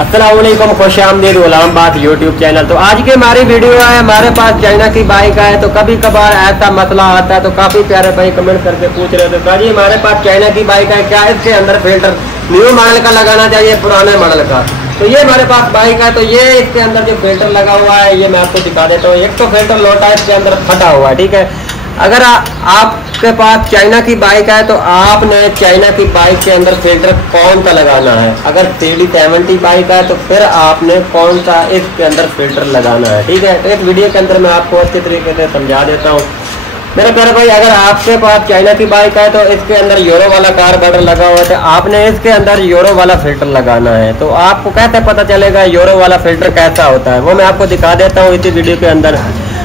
अस्सलाम वालेकुम, खुशामदीद गुलाम बात यूट्यूब चैनल। तो आज की हमारी वीडियो है, हमारे पास चाइना की बाइक है। तो कभी कभार ऐसा मसला आता है तो काफी प्यारे भाई कमेंट करके पूछ रहे थे भाई हमारे पास चाइना की बाइक है, क्या इसके अंदर फिल्टर न्यू मॉडल का लगाना चाहिए पुराने मॉडल का। तो ये हमारे पास बाइक है, तो ये इसके अंदर जो फिल्टर लगा हुआ है ये मैं आपको दिखा देता हूँ। एक तो फिल्टर लोटा इसके अंदर फटा हुआ है, ठीक है। अगर आपके पास चाइना की बाइक है तो आपने चाइना की बाइक के अंदर फिल्टर कौन सा लगाना है। अगर 3D70 बाइक है तो फिर आपने कौन सा इसके अंदर फिल्टर लगाना है, ठीक है। तो इस वीडियो के अंदर मैं आपको अच्छे तरीके से समझा देता हूँ मेरे प्यारे भाई। अगर आपके पास चाइना की बाइक है तो इसके अंदर यूरो वाला कार्बोरेटर लगा हुआ है, तो आपने इसके अंदर यूरो वाला फिल्टर लगाना है। तो आपको कैसे पता चलेगा यूरो वाला फिल्टर कैसा होता है, वो मैं आपको दिखा देता हूँ इसी वीडियो के अंदर।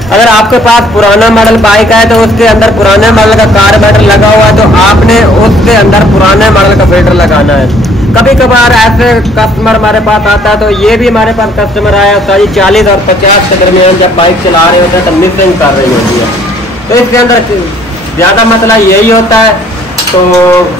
अगर आपके पास पुराना मॉडल बाइक है तो उसके अंदर पुराने मॉडल का कार्बोरेटर लगा हुआ है, तो आपने उसके अंदर पुराने मॉडल का फिल्टर लगाना है। कभी कभार ऐसे कस्टमर हमारे पास आता है, तो ये भी हमारे पास कस्टमर आया होता है 40 और 50 के दरमियान जब बाइक चला रहे होते हैं तो मिसिंग कर रही होती है। तो इसके अंदर ज़्यादा मसला यही होता है। तो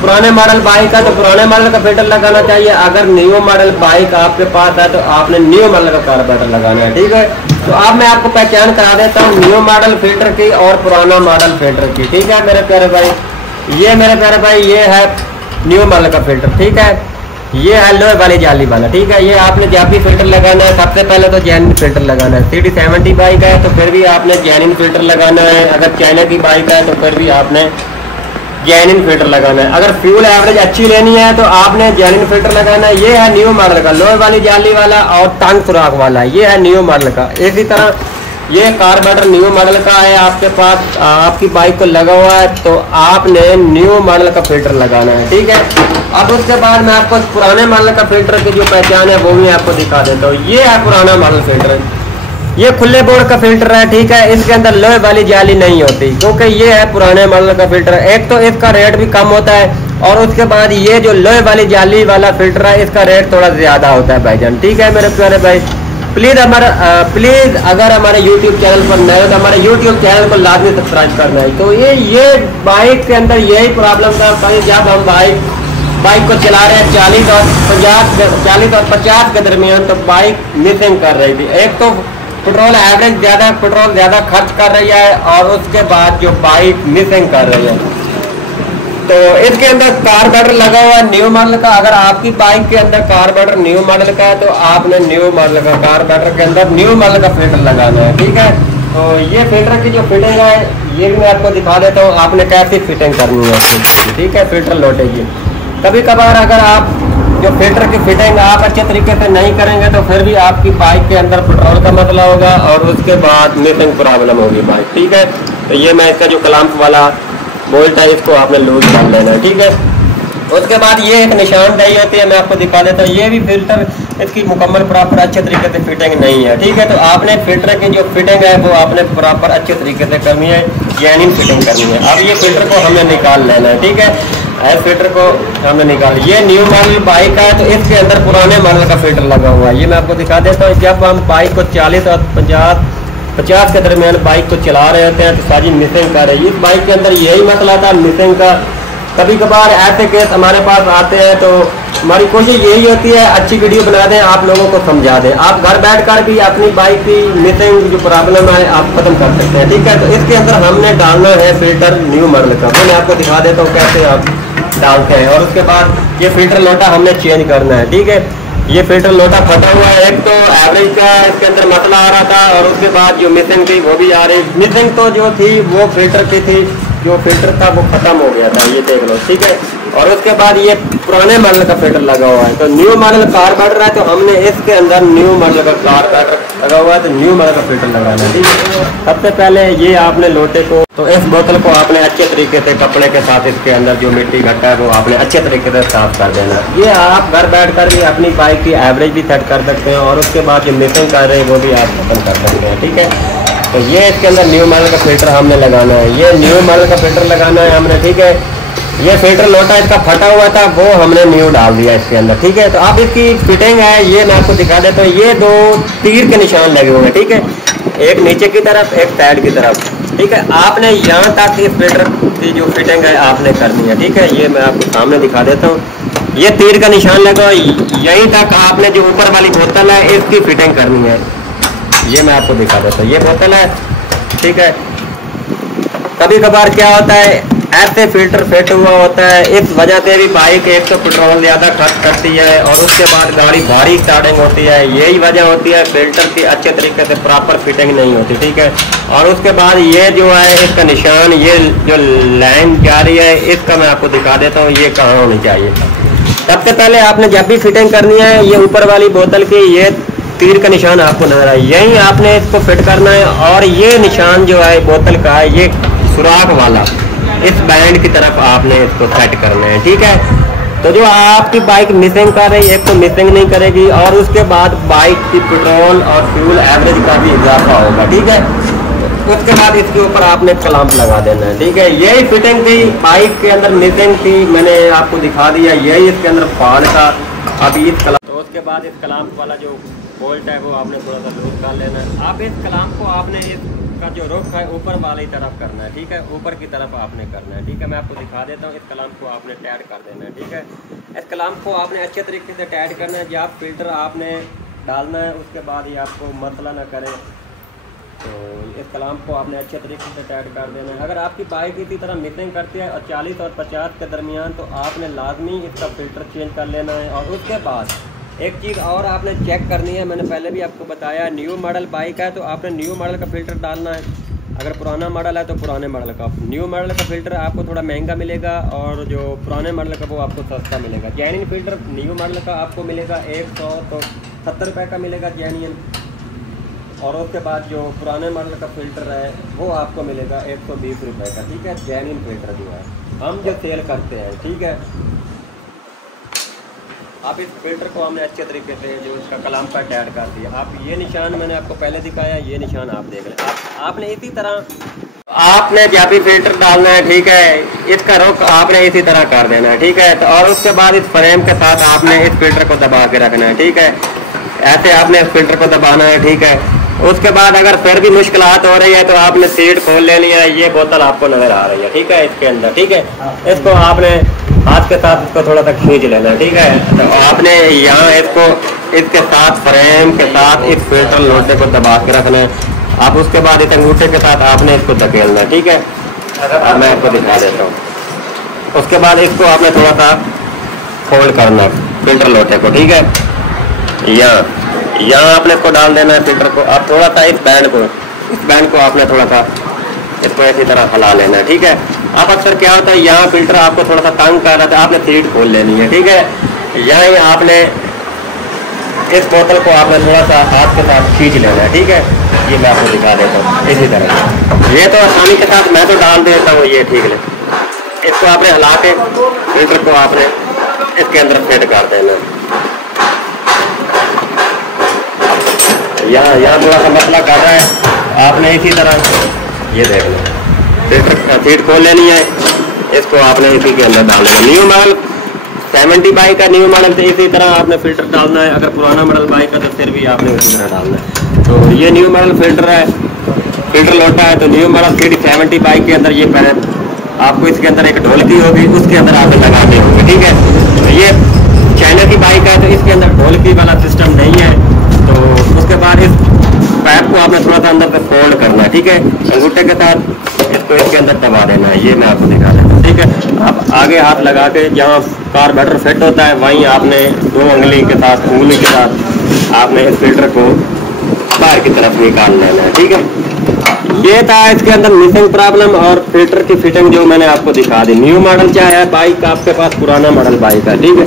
पुराने मॉडल बाइक है तो पुराने मॉडल का फिल्टर लगाना चाहिए। अगर न्यू मॉडल बाइक आपके पास है तो आपने न्यू मॉडल का कार्बोरेटर लगाना है, ठीक है। तो अब मैं आपको पहचान करा देता हूँ न्यू मॉडल फिल्टर की और पुराना मॉडल फिल्टर की, ठीक है मेरे प्यारे भाई। ये मेरे प्यारे भाई ये है न्यू मॉडल का फिल्टर, ठीक है। ये है लोहे वाली जाली वाला, ठीक है। ये आपने जब भी फिल्टर लगाना है सबसे पहले तो जेन्युइन फिल्टर लगाना है। 3D70 बाइक है तो फिर भी आपने जेन्युइन फिल्टर लगाना है। अगर चाइना की बाइक है तो फिर भी आपने जेन्युइन फिल्टर लगाना है। अगर फ्यूल एवरेज अच्छी लेनी है तो आपने जेन्युइन फिल्टर लगाना है। ये है न्यू मॉडल का लोहे वाली जाली वाला और टंग सुराख वाला, ये है न्यू मॉडल का। इसी तरह ये कार्बोरेटर न्यू मॉडल का है, आपके पास आपकी बाइक को लगा हुआ है तो आपने न्यू मॉडल का फिल्टर लगाना है, ठीक है। अब उसके बाद मैं आपको पुराने मॉडल का फिल्टर की जो पहचान है वो भी आपको दिखा देता हूँ। ये है पुराना मॉडल फिल्टर, ये खुले बोर्ड का फिल्टर है, ठीक है। इसके अंदर लोहे वाली जाली नहीं होती क्योंकि ये है पुराने मॉडल का फिल्टर। एक तो इसका रेट भी कम होता है और उसके बाद ये जो लोहे वाली जाली वाला फिल्टर है इसका रेट थोड़ा ज्यादा होता है भाईजान, ठीक है मेरे प्यारे भाई। प्लीज अगर हमारे YouTube चैनल पर नए हो तो हमारे YouTube चैनल को लाजमी सब्सक्राइब करना है। तो ये बाइक के अंदर यही प्रॉब्लम था भाई, जब हम बाइक को चला रहे हैं 40 और 50 के दरमियान तो बाइक मिसिंग कर रही थी। एक तो पेट्रोल ज़्यादा खर्च कर रही है और उसके बाद जो बाइक मिसिंग कर रही है। तो इसके अंदर कार्बोरेटर लगा हुआ है न्यू मॉडल का। अगर आपकी बाइक के अंदर कार्बोरेटर न्यू मॉडल का है तो आपने न्यू मॉडल का कार्बोरेटर के अंदर न्यू मॉडल का फिल्टर लगाना है, ठीक है। तो ये फिल्टर की जो फिटिंग है ये भी मैं आपको दिखा देता हूँ आपने कैसी फिटिंग करनी है, ठीक है। फिल्टर लोटे की कभी कभार अगर आप जो फिल्टर की फिटिंग आप अच्छे तरीके से नहीं करेंगे तो फिर भी आपकी बाइक के अंदर पेट्रोल का मसला होगा और उसके बाद मिसिंग प्रॉब्लम होगी बाइक, ठीक है। तो ये मैं इसका जो क्लैंप वाला बोल्ट है इसको आपने लूज कर लेना है, ठीक है। उसके बाद ये एक निशानदेही होती है, मैं आपको दिखा देता हूँ। ये भी फिल्टर इसकी मुकम्मल प्रॉपर अच्छे तरीके से फिटिंग नहीं है, ठीक है। तो आपने फिल्टर की जो फिटिंग है वो आपने प्रॉपर अच्छे तरीके से करनी है, जेन्युइन फिटिंग करनी है। अब ये फिल्टर को हमें निकाल लेना है, ठीक है। इस फिल्टर को हमने निकाल, ये न्यू मॉडल बाइक है तो इसके अंदर पुराने मॉडल का फिल्टर लगा हुआ है। ये मैं आपको दिखा देता हूँ। जब हम बाइक को 40 और 50 के दरमियान बाइक को चला रहे होते हैं तो सारी मिसिंग कर रही है। इस बाइक के अंदर यही मसला था मिसिंग का। कभी कभार ऐसे केस हमारे पास आते हैं तो हमारी कोशिश यही होती है अच्छी वीडियो बना दें, आप लोगों को समझा दें। आप घर बैठकर भी अपनी बाइक की मिसिंग जो प्रॉब्लम है आप खत्म कर सकते हैं, ठीक है। तो इसके अंदर हमने डालना है फिल्टर न्यू मॉडल का। मैं आपको दिखा देता हूँ कैसे आप डालते हैं। और उसके बाद ये फिल्टर लोटा हमने चेंज करना है, ठीक है। ये फिल्टर लोटा फटा हुआ है, एक तो एवरेज का इसके अंदर मसला आ रहा था और उसके बाद जो मिसिंग थी वो भी आ रही। मिसिंग तो जो थी वो फिल्टर की थी, जो फिल्टर था वो खत्म हो गया था, ये देख लो, ठीक है। और उसके बाद ये पुराने मॉडल का फिल्टर लगा हुआ है। तो न्यू मॉडल कार्बोरेटर है तो हमने इसके अंदर न्यू मॉडल का कार्बोरेटर लगा हुआ है तो न्यू मॉडल का फिल्टर लगाना है, ठीक है। सबसे पहले ये आपने लोटे को तो इस बोतल को आपने अच्छे तरीके से कपड़े के साथ इसके अंदर जो मिट्टी घट्टा है वो आपने अच्छे तरीके से साफ कर देना। ये आप घर बैठ कर भी अपनी बाइक की एवरेज भी सेट कर सकते हैं और उसके बाद जो मिसिंग कर रहे हैं वो भी आप खत्म कर सकते हैं, ठीक है। तो ये इसके अंदर न्यू मॉडल का फिल्टर हमने लगाना है, ये न्यू मॉडल का फिल्टर लगाना है हमने, ठीक है। ये फिल्टर लोटा इसका फटा हुआ था वो हमने न्यू डाल दिया इसके अंदर, ठीक है। तो अब इसकी फिटिंग है ये मैं आपको दिखा देता हूँ। ये 2 तीर के निशान लगे हुए हैं, ठीक है। एक नीचे की तरफ एक साइड की तरफ, ठीक है। आपने यहाँ तक इस फिल्टर की जो फिटिंग है आपने करनी है, ठीक है। ये मैं आपको सामने दिखा देता हूँ। ये तीर का निशान लगा, यहीं तक आपने जो ऊपर वाली बोतल है इसकी फिटिंग करनी है। ये मैं आपको दिखा देता हूँ, ये बोतल है, ठीक है। कभी कभार क्या होता है, ऐसे फिल्टर फिट हुआ होता है, इस वजह से भी बाइक एक तो पेट्रोल ज़्यादा खर्च करती है और उसके बाद गाड़ी भारी स्टार्टिंग होती है। यही वजह होती है, फिल्टर की अच्छे तरीके से प्रॉपर फिटिंग नहीं होती, ठीक है। और उसके बाद ये जो है इसका निशान, ये जो लाइन जा रही है इसका मैं आपको दिखा देता हूँ ये कहाँ होनी चाहिए। सबसे पहले आपने जब भी फिटिंग करनी है, ये ऊपर वाली बोतल की ये तीर का निशान आपको नजर आए, यहीं आपने इसको फिट करना है। और ये निशान जो है बोतल का है, ये सुराख वाला इस बैंड की तरफ आपने इसको सेट करना है, ठीक है। तो जो आपकी बाइक मिसिंग कर रही है, एक तो मिसिंग नहीं करेगी और उसके बाद बाइक की पेट्रोल और फ्यूल एवरेज का भी इजाफा होगा, ठीक है। उसके बाद इसके ऊपर आपने क्लैंप लगा देना है, ठीक है। यही फिटिंग थी बाइक के अंदर मिसिंग थी, मैंने आपको दिखा दिया। यही इसके अंदर फॉल्ट था। अभी इस क्लैंप, तो उसके बाद इस क्लैंप वाला जो बोल्ट है वो आपने थोड़ा सा लूज कर लेना है। अब इस क्लैंप को आपने इसका जो रुख है ऊपर वाली तरफ करना है, ठीक है, ऊपर की तरफ आपने करना है, ठीक है। मैं आपको दिखा देता हूँ। इस क्लैंप को आपने टाइट कर देना है, ठीक है। इस क्लैंप को आपने अच्छे तरीके से टाइट करना है। जब फिल्टर आपने डालना है उसके बाद ये आपको मसला ना करे, तो इस क्लैंप को आपने अच्छे तरीके से टाइट कर देना है। अगर आपकी बाइक इसी तरह मिसिंग करती है और 40 और 50 के दरमियान, तो आपने लाजमी इसका फिल्टर चेंज कर लेना है। और उसके बाद एक चीज़ और आपने चेक करनी है, मैंने पहले भी आपको बताया, न्यू मॉडल बाइक है तो आपने न्यू मॉडल का फ़िल्टर डालना है। अगर पुराना मॉडल है तो पुराने मॉडल का, न्यू मॉडल का फ़िल्टर आपको थोड़ा महंगा मिलेगा और जो पुराने मॉडल का वो आपको सस्ता मिलेगा। जेन्युइन फ़िल्टर न्यू मॉडल का आपको मिलेगा 170 रुपये का मिलेगा जेन्युइन, और उसके बाद जो पुराने मॉडल का फ़िल्टर है वो आपको मिलेगा 120 रुपये का, ठीक है। जेन्युइन फ़िल्टर जो है हम जो सेल करते हैं, ठीक है। आप इस फिल्टर को हमने अच्छे तरीके से जो इसका क्लैंप पर टाइट कर दिया। आप ये निशान मैंने आपको पहले दिखाया, ये निशान आप देख लें। आपने इसी तरह आपने जब भी फिल्टर डालना है, ठीक है, इसका रुख आपने इसी तरह कर देना है, ठीक है। तो और उसके बाद इस फ्रेम के साथ आपने इस फिल्टर को दबा के रखना है, ठीक है। ऐसे आपने इस फिल्टर को दबाना है, ठीक है। उसके बाद अगर फिर भी मुश्किलात हो रही है तो आपने सीट खोल लेनी है। ये बोतल आपको नजर आ रही है, ठीक है, इसके अंदर, ठीक है। इसको आपने हाथ के साथ इसको थोड़ा सा खींच लेना है, ठीक है। तो आपने यहाँ इसको इसके साथ फ्रेम के साथ इस फिल्टर लोटे को दबा के रखना है। आप उसके बाद इस अंगूठे के साथ आपने इसको धकेलना है, ठीक है। अब मैं आपको दिखा देता हूँ। उसके बाद इसको आपने थोड़ा सा फोल्ड करना है फिल्टर लोटे को, ठीक है। यहाँ आपने इसको डाल देना है फिल्टर को। अब थोड़ा सा इस बैंड को आपने थोड़ा सा इसको इसी तरह हिला लेना है, ठीक है। अब अक्सर क्या होता है, यहाँ फिल्टर आपको थोड़ा सा तंग कर रहा था, आपने सीट खोल लेनी है, ठीक है। यहाँ आपने इस बोतल को आपने थोड़ा सा हाथ के साथ खींच लेना है, ठीक है। ये मैं आपको दिखा देता हूँ इसी तरह। ये तो आसानी के साथ मैं तो डाल देता हूँ, ये ठीक है। इसको आपने हिला के फिल्टर को आपने इसके अंदर फिट कर देना। यहाँ थोड़ा सा मसला कर रहा है, आपने इसी तरह ये देख लो फिल्टर सीट खोल लेनी है। इसको आपने इसी के अंदर डाल देना। न्यू मॉडल 70 बाइक का न्यू मॉडल तो इसी तरह आपने फिल्टर डालना है। अगर पुराना मॉडल बाइक का तो फिर भी आपने इसी तरह डालना है। तो ये न्यू मॉडल फिल्टर है, फिल्टर लोटा है। तो न्यू मॉडल 70 बाइक के अंदर ये पैर आपको इसके अंदर एक ढोलकी होगी, उसके अंदर आप लगाते होंगे, ठीक है। तो ये चाइना की बाइक है तो इसके अंदर ढोलकी वाला सिस्टम नहीं है। तो उसके बाद इस पैप को आपने थोड़ा सा अंदर से फोल्ड करना है, ठीक है। अंगूठे के साथ इसको इसके अंदर दबा देना है। ये मैं आपको दिखा देता हूँ, ठीक है। आप आगे हाथ लगा के जहाँ कार्बोरेटर फिट होता है वहीं आपने 2 उंगली के साथ आपने इस फिल्टर को बाहर की तरफ निकाल लेना है, ठीक है। ये था इसके अंदर मिसिंग प्रॉब्लम और फिल्टर की फिटिंग जो मैंने आपको दिखा दी। न्यू मॉडल क्या है बाइक का, आपके पास पुराना मॉडल बाइक है, ठीक है।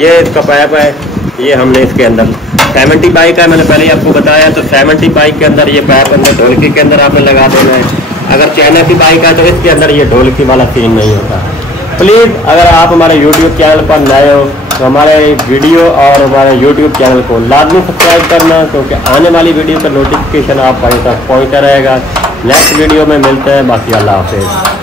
ये इसका पैप है, ये हमने इसके अंदर 70 बाइक है, मैंने पहले ही आपको बताया। तो 70 बाइक के अंदर ये पैप अंदर ढोलकी के अंदर आपने लगा देना है। अगर चाइना की बाइक है तो इसके अंदर ये ढोलकी वाला सीन नहीं होता। प्लीज़ अगर आप हमारे YouTube चैनल पर नए हो तो हमारे वीडियो और हमारे YouTube चैनल को लाजमी सब्सक्राइब करना, क्योंकि आने वाली वीडियो का नोटिफिकेशन आप तक पहुँचता रहेगा। नेक्स्ट वीडियो में मिलते हैं। बाकी अल्लाह हाफिज़।